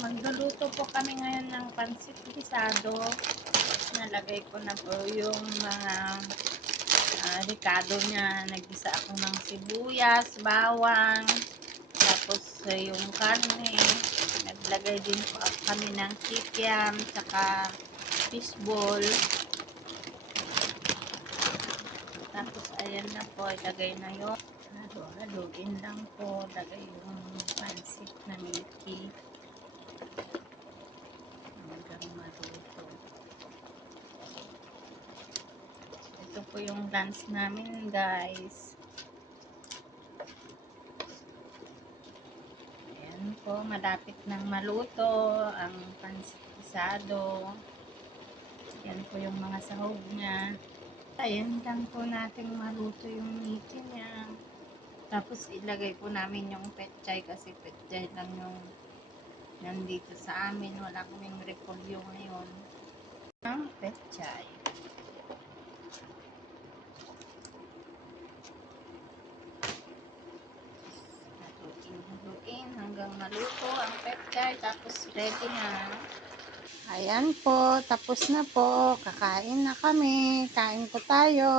Magluluto po kami ngayon ng pansit gisado. Nalagay ko na po yung mga ricado niya. Naggisa ako ng sibuyas, bawang, tapos yung karne. Naglagay din po kami ng kikiam, tsaka fishball. Tapos ayan na po, ilagay na yung halo-haloin lang po. Lagay yung pansit na Milky. Hanggang maluto. Ito po yung lunch namin, guys. Ayan po, malapit nang maluto ang pansit gisado. Yan po yung mga sahog niya. Ayan lang po natin maluto yung Milky niya. Tapos ilagay po namin yung petchay kasi petchay lang yung nandito sa amin. Wala kaming repolyo ngayon. Ang petchay. Haluin hanggang maluto ang petchay. Tapos ready na. Ayan po, tapos na po. Kakain na kami. Kain po tayo.